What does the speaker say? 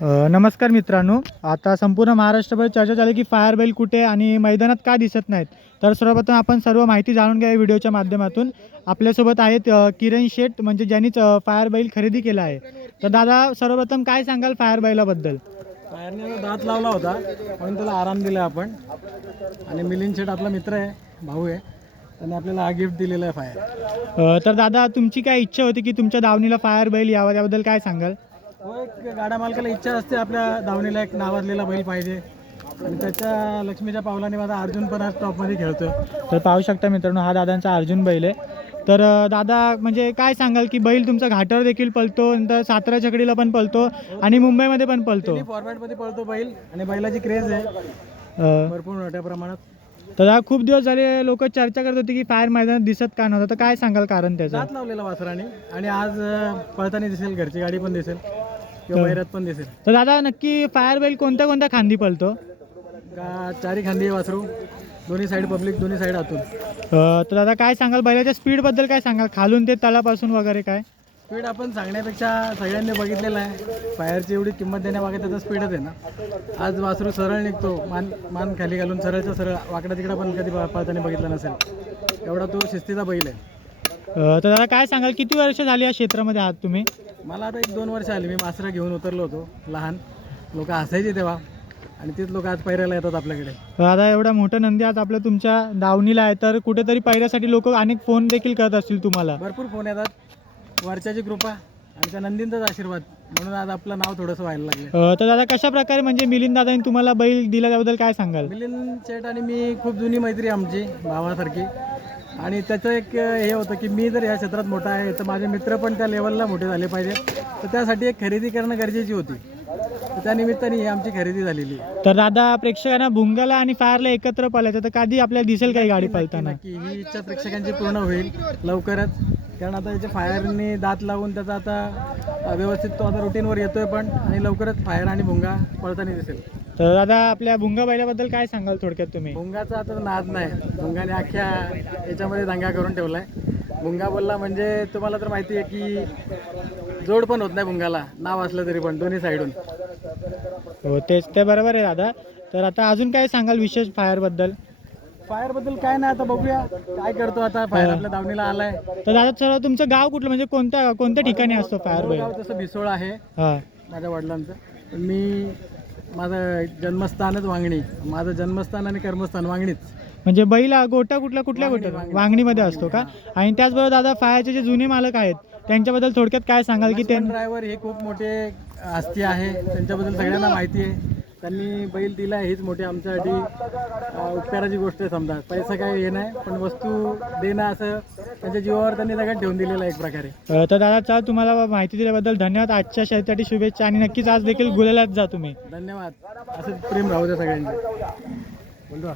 नमस्कार मित्रांनो. आता संपूर्ण महाराष्ट्रभर चर्चा झाली की फायर बैल कुठे आणि मैदानात का दिसत नाहीत? तर सर्वप्रथम आपण सर्व माहिती जाणून घ्या या व्हिडिओच्या माध्यमातून. आपल्यासोबत आहेत किरण शेठ म्हणजे ज्यांनीच फायर बैल खरेदी केला आहे. तर दादा सर्वप्रथम काय सांगाल फायर बैलाबद्दल टायरने दात लावला होता म्हणून त्याला आराम दिला आपण. आणि मिलिंद शेठ आपला मित्र आहे भाऊ आहे. त्याने आपल्याला हा गिफ्ट दिलेला आहे फायर तर दादा तुमची काय इच्छा होती की तुमच्या दावणीला फायर बैल यावा? त्याबद्दल काय सांगाल? गाडा मालकाला इच्छा असते आपल्या धावणीला एक नावाजलेला बैल पाहिजे. आणि त्याच्या लक्ष्मीच्या पावलाने माझा अर्जुन पण आज टॉपमध्ये खेळतो तर पाहू शकता मित्रांनो हा दादांचा अर्जुन बैल आहे. तर दादा म्हणजे काय सांगाल की बैल तुमचा घाटावर देखील पळतो नंतर सातारा छकडीला पण पळतो आणि मुंबईमध्ये पण पळतो फॉर्मॅटमध्ये पळतो बैल आणि बैलाची क्रेज आहे. भरपूर मोठ्या प्रमाणात. तर हा खूप दिवस झाले लोक चर्चा करत होती की फायर मैदानात दिसत का नव्हतं. तर काय सांगाल कारण त्याचं? लावलेला वासराने आणि आज पळताना दिसेल घरची गाडी पण दिसेल. किंवा बैरात पण दिसेल. तर दादा नक्की फायर बैल कोणत्या कोणत्या खांदी पळतो? का चारी खांदी वासरू. दोन्ही साईड पब्लिक दोन्ही साईड आतून. अ, तर दादा काय सांगाल? बैलाच्या स्पीडबद्दल काय सांगाल? खालून ते तळापासून वगैरे काय? स्पीड आपण सांगण्यापेक्षा सगळ्यांनी बघितलेलं आहे. फायरची एवढी किंमत देण्यामागे त्याचा स्पीडच आहे ना. आज वासरू सरळ निघतो. मान मान खाली घालून सरळच्या सरळ वाकडा तिकडा पण कधी पा- पाळताना बघितला नसेल. एवढा तो शिस्तीचा बैल आहे. तर दादा काय सांगाल किती वर्ष झाली या क्षेत्रामध्ये आहात तुम्ही? मला आता एक दोन वर्ष आली मी मासरा घेऊन उतरलो होतो लहान. लोक हसायचे तेव्हा आणि तेच लोक आज पैरायला येतात आपल्याकडे. दादा एवढा मोठा नंदी आज आपल्या तुमच्या दावणीला आहे तर कुठेतरी पहिल्यासाठी लोक अनेक फोन देखील करत असतील तुम्हाला. भरपूर फोन येतात. वरच्याची कृपा आणि त्या नंदींचाच आशीर्वाद म्हणून आज आपलं नाव थोडंसं व्हायला लागलं तर दादा कशा प्रकारे म्हणजे मिलिंद दादांनी तुम्हाला बैल दिला त्याबद्दल काय सांगाल? मिलिंद शेठ आणि मी खूप जुनी मैत्री आमची भावासारखी. आणि त्याचं एक हे होतं की मी जर या क्षेत्रात मोठा आहे तर माझे मित्र पण त्या लेवलला मोठे झाले पाहिजेत तर त्यासाठी एक खरेदी करणं गरजेची होती. तर त्या निमित्ताने ही आमची खरेदी झालेली. तर दादा प्रेक्षकांना भुंगाला आणि फायरला एकत्र पळायचं तर कधी आपल्याला दिसेल काही गाडी पळताना नक्की. ही इच्छा प्रेक्षकांची पूर्ण होईल लवकरच. कारण आता याच्या फायरने दात लावून त्याचा आता व्यवस्थित तो आता रुटीनवर येतोय पण आणि लवकरच फायर आणि भुंगा पळताना दिसेल. तर दादा आपल्या भुंगा बैलाबद्दल काय सांगाल थोडक्यात तुम्ही? भुंगाचा आता नाद नाही. भुंगाने अख्ख्या याच्यामध्ये दंगा करून ठेवलाय. भुंगा बोलला म्हणजे तुम्हाला तर माहिती आहे की जोड पण होत नाही भुंगाला. नाव असलं तरी पण दोन्ही साईडून. हो तेच ते बरोबर आहे दादा. तर आता अजून काय सांगाल विशेष फायरबद्दल फायरबद्दल काय नाही आता बघूया. काय करतो आता? फायर आपल्या दावणीला आलाय. तर दादा सर तुमचं गाव कुठलं? म्हणजे कोणत्या कोणत्या ठिकाणी असतो फायर बैल? गाव तसं भिसोळ आहे. हा. माझ्या वडिलांचं. पण मी माझं जन्मस्थानच वांगणी. माझं जन्मस्थान आणि कर्मस्थान वांगणीच. म्हणजे बैल गोटा कुठला कुठल्या गोट्या वांगणीमध्ये असतो का? आणि त्याचबरोबर दादा फायरचे जे जुने मालक आहेत त्यांच्याबद्दल थोडक्यात काय सांगाल की ते ड्रायव्हर हे खूप मोठे हस्ती आहे. त्यांच्याबद्दल सगळ्यांना माहिती आहे. त्यांनी बैल दिला हीच मोठी आमच्यासाठी उपकाराची गोष्ट आहे समजा. पैसा काय हे नाही पण वस्तू देणं असं त्यांच्या जीवावर त्यांनी सगळ्यात ठेवून दिलेलं एक प्रकारे. अ, तर दादा चला तुम्हाला माहिती दिल्याबद्दल धन्यवाद. आजच्या शर्यतीसाठी शुभेच्छा आणि नक्कीच आज देखील गुलालात जा तुम्ही. धन्यवाद. असंच प्रेम राहू द्या सगळ्यांचे. बोलतो.